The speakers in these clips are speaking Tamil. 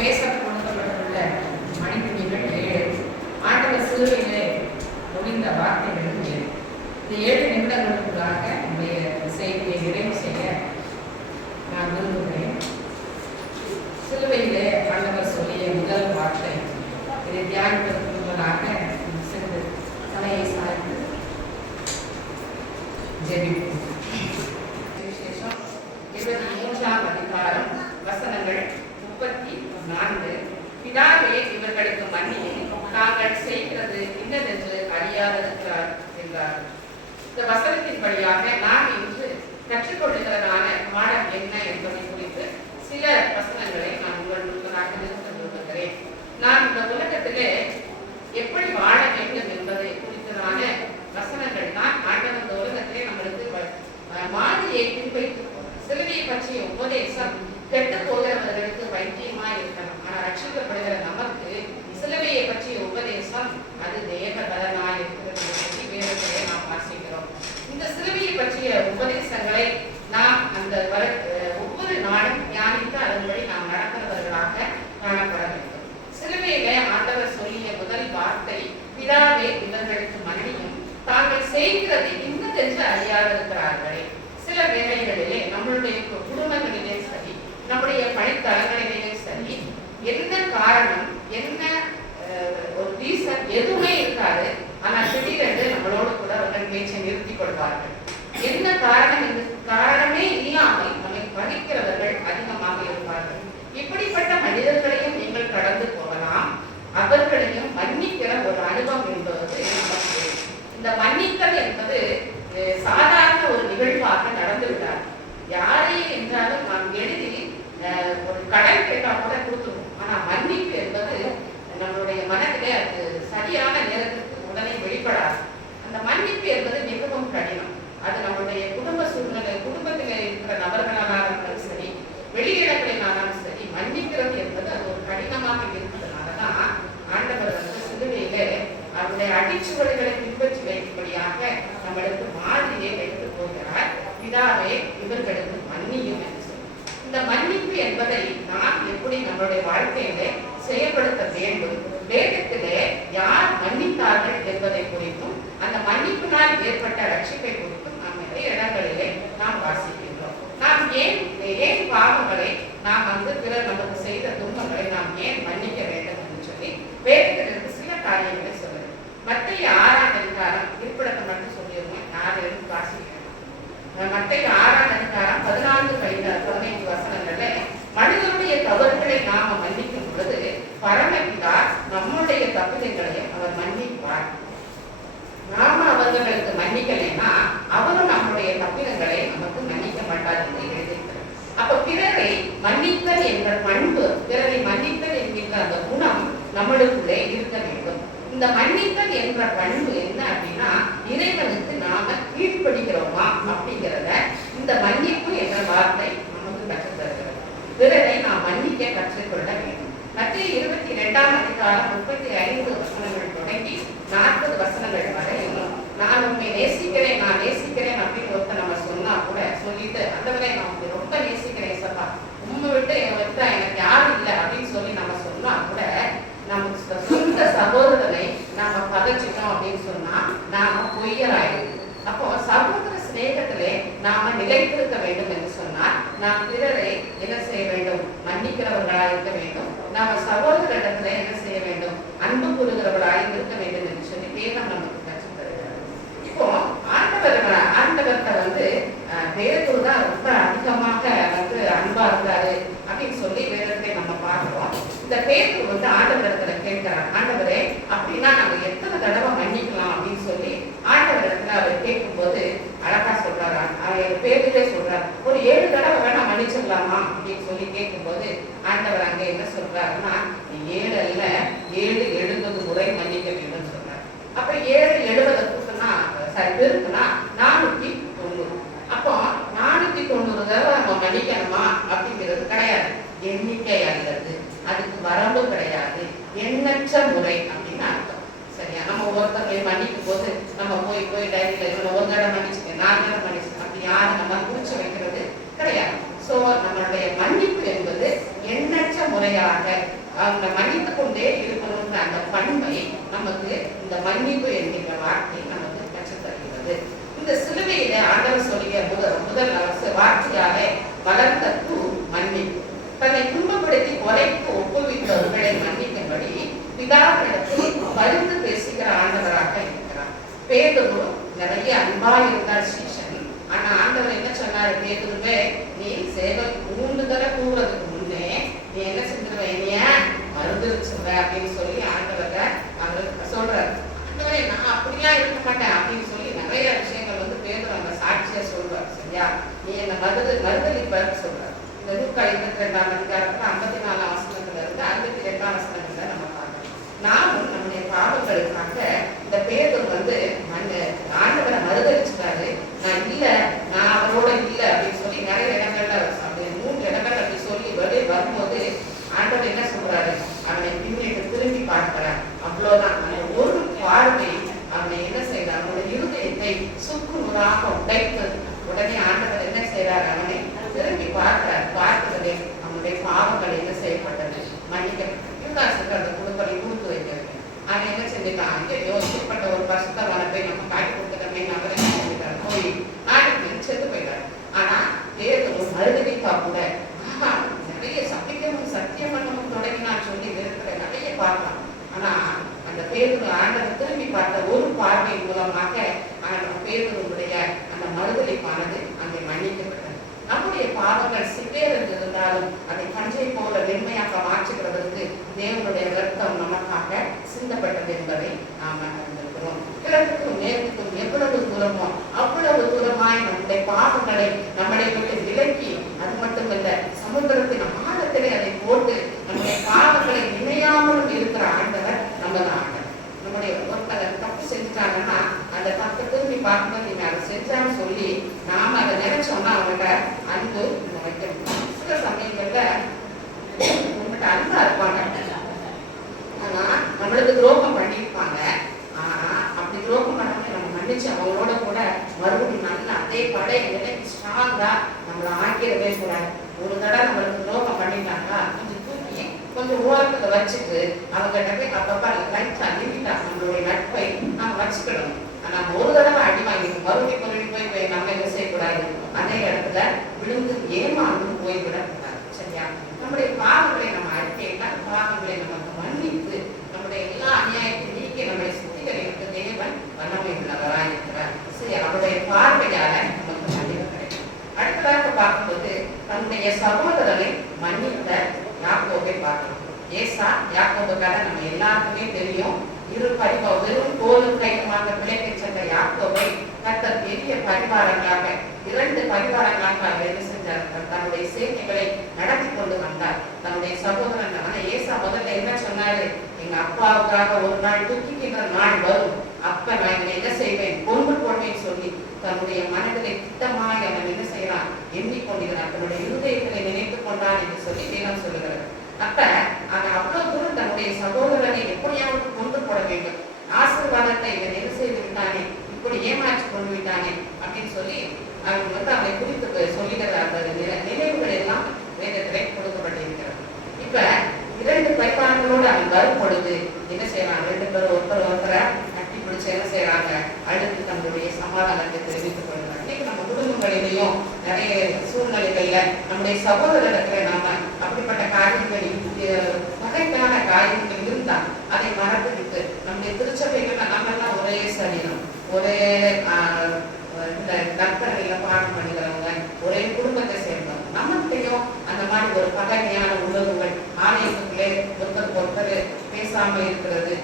பேச கொடுக்கப்பட்டுள்ள மணித்துளிகள் 7. ஆண்டவர் சிலுவையிலே முடிந்த வார்த்தைகள் 7. இந்த 7 நிமிடங்களுக்குள்ளாக நம்முடைய செய்தியை நிறைவு செய்ய நான் விரும்புகிறேன். சிலுவையிலே ஆண்டவர் சொல்லிய முதல் வார்த்தை, இதை தியானிப்பதற்கு முன்பதாக சென்று தலையை சாய்ந்து ஜெபிப்போம். விசேஷம் 23ஆம் அதிகாரம் வசனங்கள் 34. பிதாவே இவர்களுக்கு மன்னியும், தாங்கள் செய்கிறது இன்னதென்று அறியாதிருக்கிறார் என்றார். இந்த வசனத்தின்படியாக நாம் இன்று கற்றுக்கொள்ளுகிறதான பாடம் என்ன என்பதை குறித்து சில வசனங்களை நான் உங்கள் முன்பதாக நிறுத்த விரும்புகிறேன். நான் இந்த உலகத்திலே எப்படி வாழ வேண்டும் என்பதை குறித்ததான வசனங்கள் தான் ஆண்டவர் இந்த உலகத்திலே நம்மளுக்கு மாதிரியை பின்பற்றி சிலுவையை பற்றிய உபதேசம் கெட்டு போகிறவர்களுக்கு வைத்தியமாய் இருக்கணும். ஆனால் ரட்சிக்கப்படுகிற நமக்கு சிலுவையை பற்றிய உபதேசம் அது தேவ பலனாய் இருக்கிறது சொல்லி வேதத்திலே நாம் வாசிக்கிறோம். இந்த சிலுவையை பற்றிய உபதேசங்களை நாம் அந்த ஒவ்வொரு நாளும் தியானித்து அதன்படி நாம் நடக்கிறவர்களாக காணப்பட வேண்டும். சிலுவையிலே ஆண்டவர் சொல்லிய முதல் வார்த்தை, பிதாவே இவர்களுக்கு மன்னியும், தாங்கள் செய்கிறது இன்னதென்று அறியாதிருக்கிறார்களே. சில வேளைகளிலே நம்மளுடைய குடும்பங்களிலே சரி, நம்முடைய பணித்தளங்களிலே சரி, என்ன காரணம், என்ன ஒரு ரீசன் எதுவுமே இருக்காது. ஆனால் திடீரென்று நம்மளோடு கூட அவர்கள் பேச்சை நிறுத்திக் கொள்வார்கள். என்ன காரணம் என்று காரணமே இல்லாமல் நம்மை பகிக்கிறவர்கள் அதிகமாக இருப்பார்கள். இப்படிப்பட்ட மனிதர்களையும் நீங்கள் கடந்து போகலாம். அவர்களையும் மன்னிக்கிற ஒரு அனுபவம் என்பது நமக்கு. இந்த மன்னித்தல் என்பது சாதாரண ஒரு நிகழ்வாக நடந்து விடாது. யாரை என்றாலும் நாம் எளிதில் ஒரு கடன் கேட்டால் கூட கொடுத்துருவோம். ஆனால் மன்னிப்பு என்பது நம்மளுடைய மனதிலே அது சரியான நேரத்துக்கு உடனே வெளிப்படாது. அந்த மன்னிப்பு என்பது மிகவும் கடினம். அது நம்முடைய குடும்ப சூழ்நிலை, குடும்பத்தில் இருக்கிற நபர்களானாலும் சரி, வெளியிடங்களினாலும் சரி, மன்னிக்கிறது என்பது அது ஒரு கடினமாக இருப்பதனாலதான் ஆண்டவர் சிலுவையிலே அவருடைய அடிச்சுவடுகளை பின்பற்றி வைக்கும்படியாக நம்மளுக்கு மாதிரியை வைத்து போகிறார். பிதாவே இவர்களுக்கு மன்னியும் என்று சொல்லி, இந்த மன்னிப்பு என்பதை நாம் எப்படி நம்மளுடைய வாழ்க்கையிலே செயல்படுத்த வேண்டும், வேதத்திலே யார் மன்னித்தார்கள் என்பதை குறித்தும் அந்த மன்னிப்பினால் ஏற்பட்ட ரட்சிப்பை குறித்தும் நாம் நிறைய இடங்களிலே நாம் வாசிக்கின்றோம். நாம் ஏன் பாவங்களை நாம் பிறர் நமக்கு செய்த துன்பங்களை நாம் ஏன் மன்னிக்க வேண்டும் என்று சொல்லி வேதத்திலிருந்து சில காரியங்களை சொல்லுங்கள். மத்திய 6ஆம் அதிகாரம் இருப்பிடத்தை மட்டும் சொல்லிடுவோம், யாரும் வாசிக்கிறோம். மத்திய 6ஆம் அதிகாரம் 14-15 வசனங்கள்ல, மனிதனுடைய தவறுகளை நாம மன்னிக்கும் பொழுது பரமபிதா நம்முடைய தப்புதங்களையும் அவர் மன்னிப்பார். நாம அவர்களுக்கு மன்னிக்கலைன்னா அவரும் நம்முடைய தப்பிதங்களை நமக்கு மன்னிக்க மாட்டார் என்று எழுதியிருக்கிறார். அப்ப பிறரை மன்னித்தல் என்ற பண்பு, பிறரை மன்னித்தல் என்கின்ற அந்த குணம் நம்மளுக்குள்ளே இருக்க வேண்டும். இந்த மன்னித்தல் என்ற பண்பு என்ன அப்படின்னா, இறைவனுக்கு நாம கீழ்ப்படுகிறோமா அப்படிங்கிறத இந்த மன்னிப்பு என்ற வார்த்தை நமக்கு கற்றுத்தருகிறது. பிறரை நாம் மன்னிக்க கற்றுக்கொள்ள வேண்டும். மத்திய 22ஆம் அதிகாரம் 35 வசனங்கள் தொடங்கி 40 வசனங்கள் வரை, நான் உண்மை நேசிக்கிறேன், நான் நேசிக்கிறேன் அப்படின்னு ஒருத்தர் நம்ம சொன்னா கூட சொல்லிட்டு, அந்தவரை நான் உங்களை ரொம்ப நேசிக்கிறேன் சப்பா, உண்மை விட்டு எனக்கு யாரும் இல்லை அப்படின்னு சொல்லி நம்ம சொன்னா கூட, நம்ம சொந்த சகோதரனை நாம பகைச்சிட்டோம் அப்படின்னு சொன்னா நாம பொய்யராயிடும். அப்போ சகோதர சிநேகத்திலே நாம நிலைத்திருக்க வேண்டும் என்று சொன்னால் நாம் பிறரை என்ன செய்ய வேண்டும், மன்னிக்கிறவர்களாக இருக்க வேண்டும். நாம சகோதரிடத்துல என்ன செய்ய வேண்டும், அன்பு கூறுகிறவர்களாக இருக்க வேண்டும் என்று சொல்லி வேதம் நமக்கு கற்றுத் தருகிறது. இப்போ ஆண்டவர்கிட்ட பேதுரு தான் ரொம்ப அதிகமாக அன்பா இருந்தாரு அப்படின்னு சொல்லி வேதத்தை நம்ம பார்க்கிறோம். இந்த பேதுரு ஆண்டவரிடத்துல கேட்கிறார், ஆண்டவரே அப்படின்னா நம்ம எத்தனை தடவை மன்னிக்கலாம் அப்படின்னு சொல்லி ஆண்டவரிடத்துல அவர் கேட்கும்போது அழகா சொல்றாரா, பேதுருவே சொல்றாரு, ஒரு 7 தடவை வேணா மன்னிச்சிடலாமா அப்படின்னு சொல்லி கேட்கும்போது ஆண்டவர் அங்க என்ன சொல்றாருன்னா, 7 அல்ல 770 முறை மன்னிக்க வேண்டும் சொல்றாரு. அப்ப 770 கூட்டினா பெருக்குனா 490. அப்போ 490 தடவை நம்ம மன்னிக்கணுமா அப்படிங்கிறது கிடையாது, எண்ணிக்கை அல்லது அதுக்கு வரம்பு கிடையாது, எண்ணற்ற முறை அப்படின்னு அர்த்தம். சரியா? நம்ம ஒவ்வொருத்தரையும் மன்னிக்கும் போது நம்ம போய் டைரியில ஒரு தடவை மன்னிச்சுக்கேன், 4 தடவை மன்னிச்சுக்கேன் அப்படி யாரும் நம்ம குறிச்சு வைக்கிறது கிடையாது. சோ நம்மளுடைய மன்னிப்பு என்பது எண்ணற்ற முறையாக அவங்க மன்னித்து கொண்டே இருக்கணும்ன்ற அந்த பண்பை நமக்கு இந்த மன்னிப்பு என்கின்ற வார்த்தை நமக்கு கற்றுத்தருகிறது. இந்த சிலுவையில ஆண்டவர் சொல்லிய முதல் வார்த்தையாக வளர்ந்த பூ மன்னிப்பு. தன்னை துன்பப்படுத்தி கொலைக்கு ஒப்புவித்தவர்களை மன்னிக்கும்படி பிதாவிடத்தில் பரிந்து பேசுகிற ஆண்டவராக இருக்கிறார். பேதுரு நிறைய அன்பா இருந்தார் சீஷன். ஆனா ஆண்டவர் என்ன சொன்னாரு, பேதுருவே நீ சேவல் 3 தடவை கூறதுக்கு முன்னே நீ என்ன செஞ்சிருவ, என்னைய மறுதலிச்சுருவ அப்படின்னு சொல்லி ஆண்டவரை அவருக்கு சொல்றாரு. ஆண்டவரே நான் அப்படியா இருக்க மாட்டேன் அப்படின்னு சொல்லி நிறைய விஷயங்கள் பேதுரு அந்த சாட்சியா சொல்றாரு. சரியா, நீ என்ன மறுதலிப்பன்னு சொல்றாரு. இந்த லூக்கா 22ஆம் அதிகாரத்துல 54ஆம் வசனத்துல இருந்து 62ஆம் வசனத்துல நம்ம பார்க்கணும். நாமும் நம்முடைய பாவங்களுக்காக இந்த பேதுரு ஆண்டவரை மறுதலிச்சுட்டாரு. நான் அவரோட இல்ல அப்படின்னு சொல்லி நிறைய இடங்கள்ல அப்படி 3 இடங்கள் அப்படி சொல்லி வெளியே வரும்போது ஆண்டவர் என்ன சொல்றாரு, அவனை பின்னிட்டு திரும்பி பார்க்கிறார். அவ்வளவுதான், அந்த ஒரு பார்வை அவனை என்ன செய்யறார், அவனோட இருதயத்தை சுக்குநூறாக உடைத்தது. உடனே ஆண்டவர் என்ன செய்யறாரு, அவனை திரும்பி பார்க்கிறார். பார்க்கிறதே அவனுடைய பாவங்கள் என்ன செய்யப்பட்டது, மன்னிக்கப்பட்டது. யூதாசுக்கு அந்த குடும்பத்தை கூட்டு வைக்கிறது. அவன் என்ன செஞ்சுட்டான், அங்கே யோசிக்கப்பட்ட ஒரு பரிசுத்தவானை போய் நம்ம காட்டி கொடுத்துட்டோமே, அவர் என்ன செஞ்சுட்டார், போய் நாட்டுக்கு செத்து போயிட்டார். ஆனா பேதுரு மறுதலிப்பா கூட நிறைய சத்தியமும் சத்தியம் பண்ணவும் தொடங்கினான்னு சொல்லி இருக்கிற நிறைய பார்க்கலாம். ஆனா அந்த பேதுரு ஆண்டவர் திரும்பி பார்த்த ஒரு பார்வை மூலமாக பேதுருடைய அந்த மறுதலிப்பானது அங்கே மன்னிக்கப்பட்டது. நம்முடைய பாவங்கள் சிப்பேர் இருந்தாலும் அதை பஞ்சை போல வெண்மையாக மாற்றுகிறதற்கு தேவனுடைய ரத்தம் நமக்காக சிந்தப்பட்டது என்பதை நாம் அறிந்திருக்கிறோம். கிழக்குக்கும் மேற்குக்கும் எவ்வளவு தூரமோ அவ்வளவு தூரமாய் நம்முடைய பாவங்களை நம்மளை விட்டு விலக்கி, அது மட்டுமல்ல சமுத்திரத்தின் ஆழத்திலே அதை போட்டு நம்முடைய பாவங்களை நினையாமலும் இருக்கிற ஆண்டவர் நமது ஆண்டவர். நம்முடைய ஒருத்தர் தப்பு செஞ்சுட்டாங்கன்னா அந்த தப்பு திரும்பி பார்க்கணும், நீங்க அதை செஞ்சான்னு சொல்லி நாம அதை நினைச்சோம்னா அவங்கள்ட்ட அன்பு வைக்கணும். சில சமயங்கள்ல உங்கள்கிட்ட அன்பா இருப்பாங்க, ஆனா நம்மளுக்கு துரோகம் பண்ணியிருப்பாங்க. ஆனா அப்படி துரோகம் பண்ணாம நம்ம மன்னிச்சு அவங்களோட கூட மறுபடியும் நல்லா அதே படைய நிலைக்கு ஸ்ட்ராங்கா நம்மளை ஆக்கிடவே கூடாது. ஒரு தடவை நம்மளுக்கு துரோகம் பண்ணிட்டாங்களா கொஞ்சம் தூக்கி கொஞ்சம் ஓரத்தை வச்சுட்டு அவங்ககிட்ட போய் அப்பப்ப லைட்டா லிமிட்டா நம்மளுடைய நட்பை நம்ம வச்சுக்கிடணும். நம்ம ஒரு தடவை அடி வாங்கிட்டு மறுபடியும் போய் நம்ம என்ன செய்யக்கூடாது, அதே இடத்துல விழுந்து ஏமாந்தும் போய்விடக்கூடாது. சரியா, நம்முடைய பாவங்களை நம்ம அறிக்கையில பாவங்களை நமக்கு மன்னித்து நம்முடைய எல்லா அநியாயத்தையும் நீக்கி நம்முடைய சுத்திகரிக்க தேவன் வல்லமை உள்ளவராக இருக்கிறார். சரி, அவருடைய பார்வையால நமக்கு மன்னிப்பு கிடைக்கும். அடுத்ததாக பார்க்கும்போது தன்னுடைய சகோதரனை மன்னித்த யாக்கோபை பார்க்கணும். ஏசா யாக்கோபு கதை நம்ம எல்லாருக்குமே தெரியும். வெறும் கோலும் கையுமாக பிழைக்க சென்ற யாக்கோபை கர்த்தர் பெரிய பரிவாரங்களாக 2 பரிவாரங்களாக அவர் என்ன செஞ்சார், தன்னுடைய சேனைகளை நடத்தி கொண்டு வந்தார். தன்னுடைய சகோதரன் ஏசா முதல்ல என்ன சொன்னாரு, எங்க அப்பாவுக்காக ஒரு நாள் துக்கிக்கின்ற நாள் வரும், அப்ப நான் இவனை என்ன செய்வேன், கொண்டு போடுவேன் சொல்லி தன்னுடைய மனதிலே திட்டமாய் அவன் என்ன செய்யறான், எண்ணிக்கொண்டிருந்தான். தன்னுடைய இருதயத்திலே நினைத்துக் கொண்டான் என்று சொல்லி வேதம் சொல்லுகிறார். அப்ப அவன் அவ்வளவு தூரம் தன்னுடைய சகோதரனை எப்படியாவது கொண்டு போட வேண்டும், ஆசீர்வாதத்தை இவன் என்ன செய்து விட்டானே, இப்படி ஏமாற்றி கொண்டு விட்டானே அப்படின்னு சொல்லி அவன் அவனை குறித்து சொல்லுகிற அந்த நினைவுகள் எல்லாம் வேதத்திலே கொடுக்கப்பட்டிருக்கிறது. இப்ப 2 பரிமாணங்களோடு அவன் வரும் பொழுது என்ன செய்யறான், 2 பேரும் ஒருத்தரை கட்டி பிடிச்சு என்ன செய்யறாங்க, அடுத்து தன்னுடைய சமாதானத்தை தெரிவித்துக் கொள்கிறாங்க. இன்னைக்கு நம்ம குடும்பங்களிலேயும் நிறைய சூழ்நிலைகள்ல நம்முடைய சகோதரத்துல நாம அப்படிப்பட்ட காரியங்கள் பகைக்கான காரியங்கள் இருந்தா அதை மறந்துவிட்டு நம்முடைய திருச்சபைகள்ல நம்ம எல்லாம் ஒரே சரீரம், ஒரே கற்பனையில பாடம் பண்ணுகிறவங்க, ஒரே குடும்பத்தை சேர்ந்தவங்க, நம்மகிட்டையும் அந்த மாதிரி ஒரு பகைமையான உணர்வுகள் ஆலயத்துக்குள்ளே ஒருத்தர் பேசாம இருக்கிறது,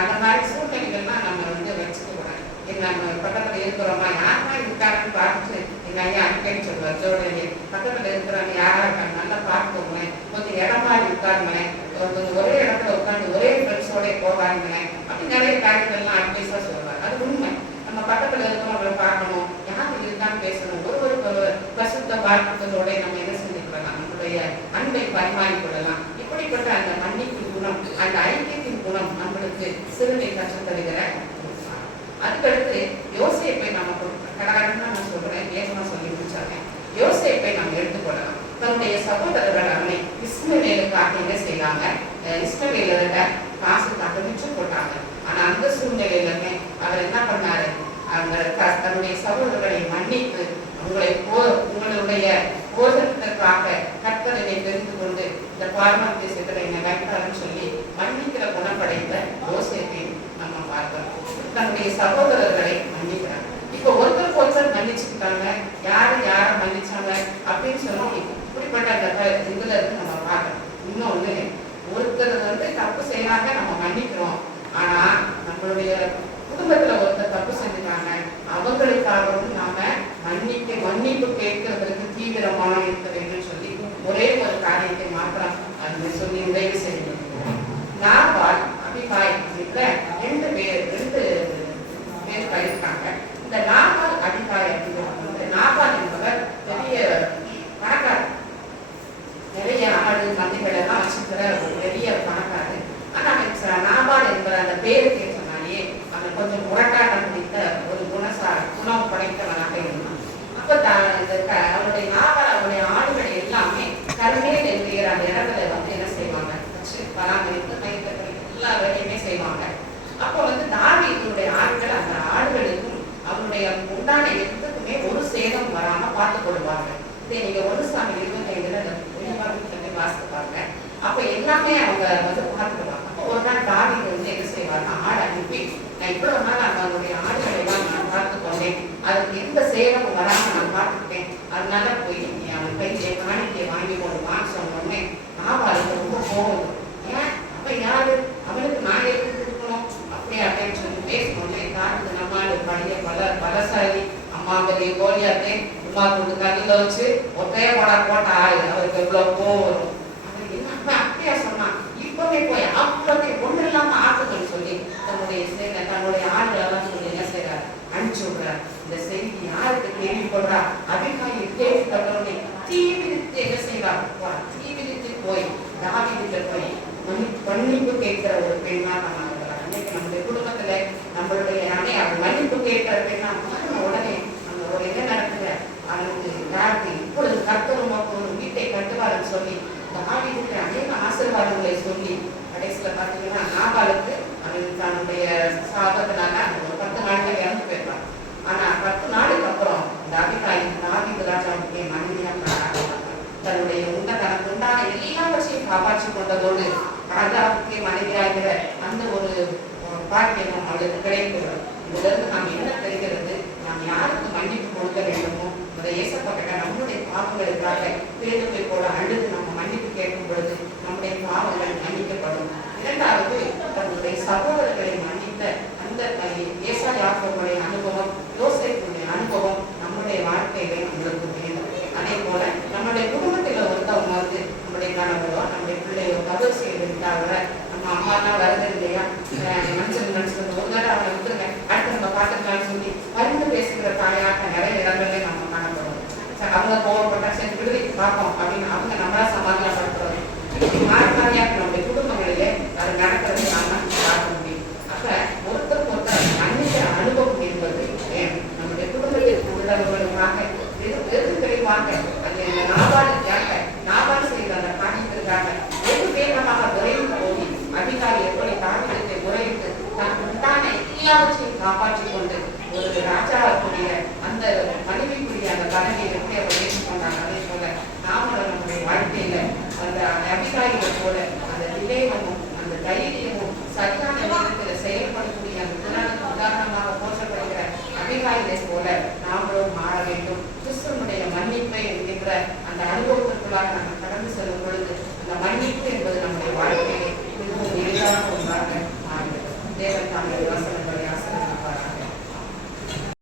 அந்த மாதிரி சூழ்நிலைகள்லாம் நம்ம வச்சுக்க கூடாது. நம்ம பக்கத்துல இருக்கிறோமா, யாருமா இருக்காருன்னு பார்த்துட்டு எங்க ஐயா அடிக்கடி சொல்லுவார், ஜோடி பக்கத்துல இருக்கிறவங்க யாரா இருக்காங்க நல்லா பார்த்துக்கோங்களேன், கொஞ்சம் இடம் மாதிரி உட்காருங்களேன், கொஞ்சம் ஒரே இடத்துல உட்காந்து ஒரே ஃப்ரெண்ட்ஸோட போகாதுங்களேன் அப்படி நிறைய காரியங்கள்லாம் அட்வைஸா சொல்லுவார். அது உண்மை. நம்ம பக்கத்துல இருக்கிறவங்களை பார்க்கணும், யாரு இருக்கான்னு பேசணும், ஒருவருக்கு ஒரு பசுத்த வாழ்க்கைகளோட நம்ம என்ன செஞ்சுக்கலாம், நம்மளுடைய அன்பை பரிமாறிக்கொள்ளலாம். இப்படிப்பட்ட அந்த மன்னிப்பின் குணம், அந்த ஐக்கியத்தின் குணம் நம்மளுக்கு சிறுமை கற்றுத் தருகிற. அதுக்கடுத்து யோசேப்பை நம்ம கடகடன்னு நான் சொல்றேன், வேகமா சொல்லி முடிச்சாங்க. யோசேப்பை நம்ம எடுத்துக்கொள்ளலாம். தன்னுடைய சகோதரர்கள் அவனை இஸ்மவேலுக்காக என்ன செய்வாங்க, இஸ்மவேலோட காசுக்காக மிச்சம் போட்டாங்க. ஆனா அந்த சூழ்நிலையிலுமே அவர் என்ன பண்ணாரு, தன்னுடைய சகோதரர்களை மன்னித்து உங்களுடைய போதனத்திற்காக கர்த்தரை தெரிந்து கொண்டு இந்த பார்மன் தேசத்துல என்ன வைத்தாருன்னு சொல்லி மன்னிக்கிற குணப்படைத்த யோசேப்பை நம்ம பார்க்கிறோம். தன்னுடைய சகோதரர்களை மன்னிக்கிறாங்க. இப்ப ஒருத்தருக்கு ஒருத்தர் மன்னிச்சுக்கிட்டாங்க, யாரை மன்னிச்சாங்க அப்படின்னு சொல்லி இப்படிப்பட்ட இதுல இருந்து நம்ம பார்க்கணும். இன்னொன்னு, ஒருத்தர் தப்பு செய்யறாங்க, நம்ம மன்னிக்கிறோம். ஆனா நம்மளுடைய குடும்பத்துல ஒருத்தர் தப்பு செஞ்சுட்டாங்க, அவங்களுக்காகவும் நாம மன்னிப்பு கேட்கிறதுக்கு தீவிரமா இருக்க வேண்டும் சொல்லி ஒரே ஒரு காரியத்தை மாத்திரம் அது சொல்லி உதவி செய்யணும். நாபால் அபிகாய் அப்படின்ற ரெண்டு பேர் இருக்காங்க. இந்த நாபால் அபிகாய் அப்படிங்கிறது, நாபால் என்பவர் பெரிய பணக்காரர், நிறைய ஆடு மந்தைகள் எல்லாம் வச்சிருக்கிற ஒரு பெரிய பணக்காரர். ஆனா நாபால் என்பற அந்த பேருக்கு சொன்னாலே அவன் கொஞ்சம் முரட்டாட்டம் பிடித்த ஒரு குணம் படைத்தவனாக இருந்தான். அப்ப அவருடைய நாபால் அவருடைய ஆடுகளை எல்லாமே கருமேல் என்கிற அந்த இடத்துல என்ன செய்வாங்க, பராமரிப்பு மையத்தை எல்லா வேலையுமே செய்வாங்க. அப்போ தாவீதுடைய ஆடுகள் அந்த ஆடுகளுக்கும் அவருடைய உண்டான எதுக்குமே ஒரு சேதம் வராம பார்த்து கொள்வாங்க. இதை நீங்க 1 சாமுவேல் 25 வாசித்து பாருங்க. அப்ப எல்லாமே அவங்க பார்த்துக்குவாங்க. அப்போ ஒரு நாள் தாவீது என்ன செய்வாருன்னா, ஆடு அனுப்பி நான் இவ்வளவு நாள் அவங்களுடைய ஆடுகளை எல்லாம் நான் பார்த்து கொண்டேன், அதுக்கு எந்த சேதமும் வராம நான் பார்த்துக்கிட்டேன், அதனால போய் நீ அவன் கையிலே காணிக்கையை வாங்கி போடுவான்னு சொன்னோடனே நாபாலுக்கு ரொம்ப கோவம். ஏன் அப்ப யாரு அவனுக்கு நான் எடுத்து கொடுக்கணும் அப்படின்னு சொல்லி பேசணும்னே. தாவீது நம்மாடு பழைய பலசாலி, அம்மாவுடைய கோலியாத்தே உமா கொண்டு கல்லில் வச்சு ஒத்தைய போட்டா அவருக்கு எவ்வளவு கோவம் வரும். அவருக்கு என்ன அப்படியா சொன்னான், இப்பவே போய் அப்பவே ஒண்ணு இல்லாம ஆக்குதுன்னு சொல்லி தன்னுடைய ஆடுகளெல்லாம் சொல்லி என்ன செய்யறாரு, அனுப்பிச்சு விடுறாரு. இந்த செய்தி யாருக்கு கேள்விப்படுறா, அபிகாயை கேள்விப்பட்டவனே தீவிரித்து என்ன செய்வார், தீவிரித்து போய் தாவீதுக்கு போய் மன்னிப்பு கேட்கிற ஒரு பெண்ணா நம்ம இருக்கிறார். இன்னைக்கு நம்முடைய குடும்பத்துல நம்மளுடைய அவர் மன்னிப்பு கேட்கிற பெண்ணா உடனே அந்த ஒரு என்ன நடக்குது, அவனுக்கு யாருக்கு இப்பொழுது கர்த்தரும் ஒரு வீட்டை கட்டுவாருன்னு சொல்லி தாவீதுக்கு அநேக ஆசீர்வாதங்களை சொல்லி கடைசியில பாத்தீங்கன்னா நாபாலுக்கு அவன் தன்னுடைய சாபத்தினால ஒரு 10 நாட்கள் இறந்து போயிருப்பான். ஆனா 10 நாளுக்கு அப்புறம் இந்த அபிகாய் தாவீது ராஜாவுக்கு மனைவியா தன்னுடைய தனக்கு உண்டான எல்லாவற்றையும் காப்பாற்றி கொண்டதோடு ராஜாவுக்கு மனைவியாகிற அந்த ஒரு பாக்கியம் அவளுக்கு கிடைக்கிறது. இதுல இருந்து நாம் என்ன தெரிகிறது, நாம் யாருக்கு மன்னிப்பு கொடுக்க வேண்டுமோ அதை ஏசப்பட்ட நம்முடைய பாவங்களுக்காக பேருக்கை போல அழுது நம்ம மன்னிப்பு கேட்கும் பொழுது நம்முடைய பாவங்கள் மன்னிக்கப்படும். இரண்டாவது, தன்னுடைய சகோதரர்களை மன்னித்த அந்த ஏசாயாவுடைய அனுபவம், யோசேப்புடைய அனுபவம் நம்முடைய வாழ்க்கையிலே நம்மளுக்கு வேண்டும். அதே போல நம்முடைய குடும்பத்தில் ஒருத்தவங்க நம்முடைய கணவரோ நம்முடைய பிள்ளையோ தவறு செய்திருந்தாங்க, நம்ம அம்மாலாம் வருது இல்லையா, நினைச்சது ஒரு நேரம் அவனை விட்டுருங்க, அடுத்து நம்ம பார்த்துக்கலாம்னு சொல்லி பரிந்து பேசுகிற தாயாக நிறைய இடங்களே நம்ம காணப்படுவோம். அவங்க கோவப்பட்டா சரி விடுதி பார்ப்போம் அப்படின்னு அவங்க நம்மளா சமாதானப்படுத்துறது. மாறி மாறியாக நம்முடைய குடும்பங்களிலே அது நடக்கிறது நாம பார்க்க முடியும். அப்ப ஒருத்தருக்கு ஒருத்தர் மன்னிக்கிற அனுபவம் என்பது நம்முடைய குடும்பத்தில் உள்ளவர்களுக்காக வெகு தெளிவாக அது நாபால் செய்த அந்த காரியத்திற்காக வெகு வேகமாக விரைந்து போய் அதிகாரி எப்படி தாவீதை முறையிட்டு தனக்கு உண்டான எல்லாவற்றையும் காப்பாற்றிக் கொண்டு ஒரு ராஜாவுக்குரிய அந்த மனைவிக்குரிய அந்த பதவியை எப்படி அவர் ஏற்றுக்கொண்டாங்க. அதே போல நாமளும் நம்முடைய வாழ்க்கையில அந்த அதிகாரிகளை போல அந்த விவேகமும் அந்த தைரியமும் சரியான நேரத்தில் செயல்படக்கூடிய அந்த திறனுக்கு உதாரணமாக போற்றப்படுகிற அதிகாரிகளை போல நாமளும் மாற வேண்டும். கிறிஸ்துவனுடைய மன்னிப்பை என்கின்ற அந்த அனுபவத்திற்குள்ளாக நம்ம கடந்து செல்லும் பொழுது அந்த மன்னிப்பு